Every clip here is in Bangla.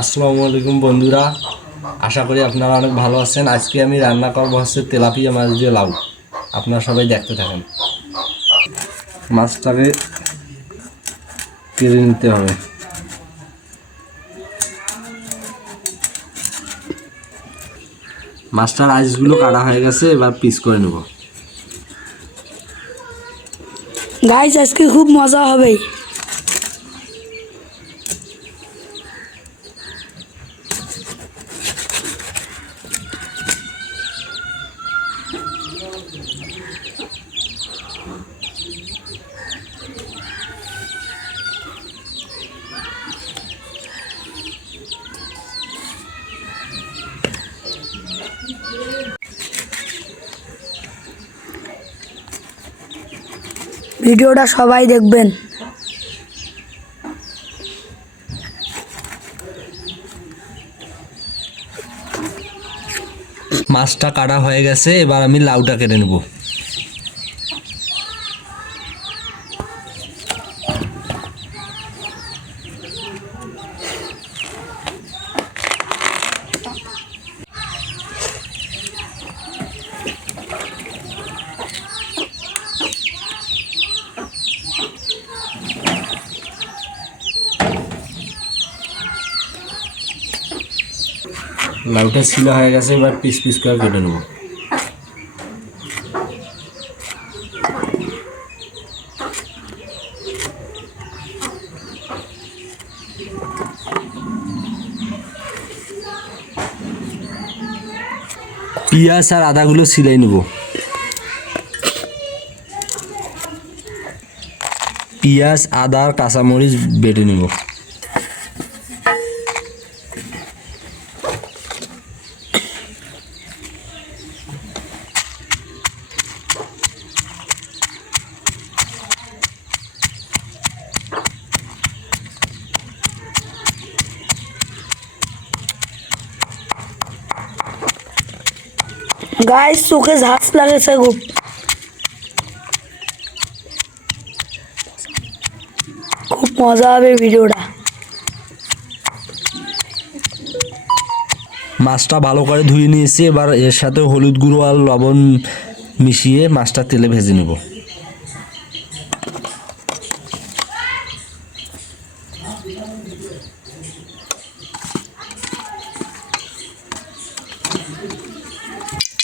আসসালামু আলাইকুম বন্ধুরা, আশা করি আপনারা অনেক ভালো আছেন। আজকে আমি রান্না করবো হচ্ছে তেলাপিয়া মাছ দিয়ে লাউ। আপনারা সবাই দেখতে থাকেন। মাছটাকে কেটে নিতে হবে। মাছটার আইসগুলো কাটা হয়ে গেছে, এবার পিস করে নেব। গাইস আজকে খুব মজা হবে। ভিডিওটা সবাই দেখবেন। মাছটা কাটা হয়ে গেছে, এবার আমি লাউটা কেটে নেব। লাউটা ছিলা হয়ে গেছে, এবার পিস পিস করে কেটে নেব। পেঁয়াজ আর আদাগুলো ছিলাই নেব। পেঁয়াজ, আদা, কাঁচামরিচ বেটে নেব। গাইস চোখে ঝাঁজ লাগেছে খুব। খুব মজা হবে ভিডিওটা। মাছটা ভালো করে ধুয়ে নিয়েছি, এবার এর সাথে হলুদ গুঁড়ো আর লবণ মিশিয়ে মাছটা তেলে ভেজে নেব।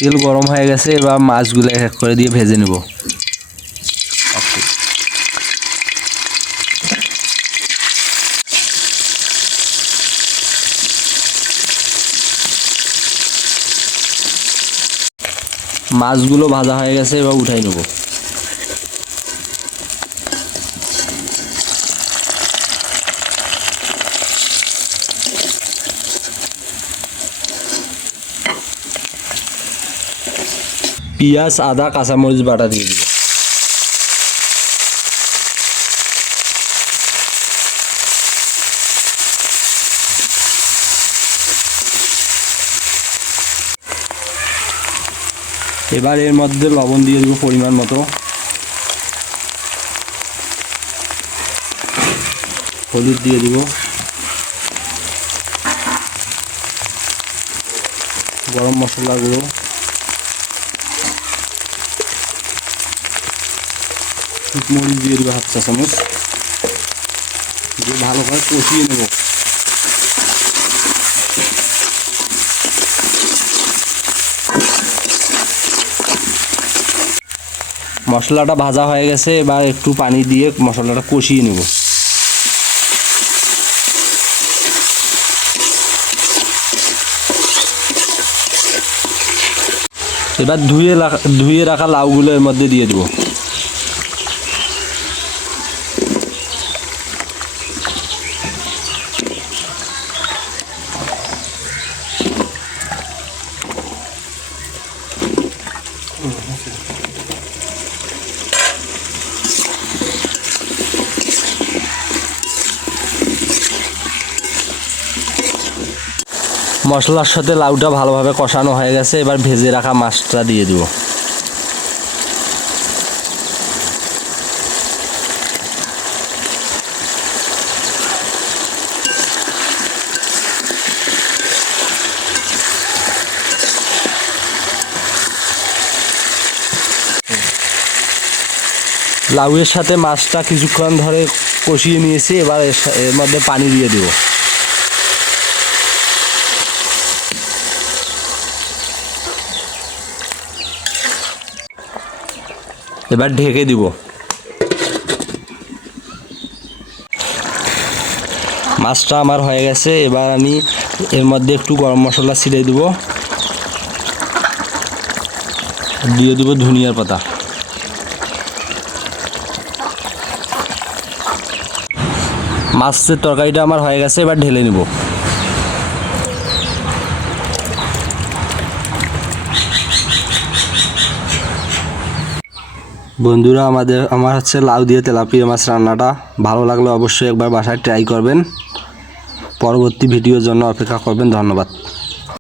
তেল গরম হয়ে গেছে, এবার মাছগুলো এক এক করে দিয়ে ভেজে নেব। মাছগুলো ভাজা হয়ে গেছে, এবার উঠাই নেব। পেঁয়াজ, আদা, কাঁচামরিচ বাটা দিয়ে দিব। এবার এর মধ্যে লবণ দিয়ে দেবো পরিমাণ মতো, হলুদ দিয়ে দিব, গরম মশলা গুঁড়ো, মরিচ দিয়ে দেবো হাফ চা চামচ, দিয়ে ভালো করে কষিয়ে নেব। মশলাটা ভাজা হয়ে গেছে, এবার একটু পানি দিয়ে মশলাটা কষিয়ে নেব। এবার ধুয়ে রাখা লাউগুলো এর মধ্যে দিয়ে দেবো। মশলার সাথে লাউটা ভালোভাবে কষানো হয়ে গেছে, এবার ভেজে রাখা মাছটা দিয়ে দেব। লাউয়ের সাথে মাছটা কিছুক্ষণ ধরে কষিয়ে নিয়েছি, এবার এর মধ্যে পানি দিয়ে দেব। এবার ঢেকে দিব। মাছটা আমার হয়ে গেছে, এবার আমি এর মধ্যে একটু গরম মশলা ছিটিয়ে দিব, দিয়ে দেব ধনিয়ার পাতা। মাছের তরকারিটা আমার হয়ে গেছে, এবার ঢেলে নিব। বন্ধুরা, আমার হচ্ছে লাউ দিয়ে তেলাপিয়া মাছ রান্নাটা ভালো লাগলে অবশ্যই একবার বাসায় ট্রাই করবেন। পরবর্তী ভিডিওর জন্য অপেক্ষা করবেন। ধন্যবাদ।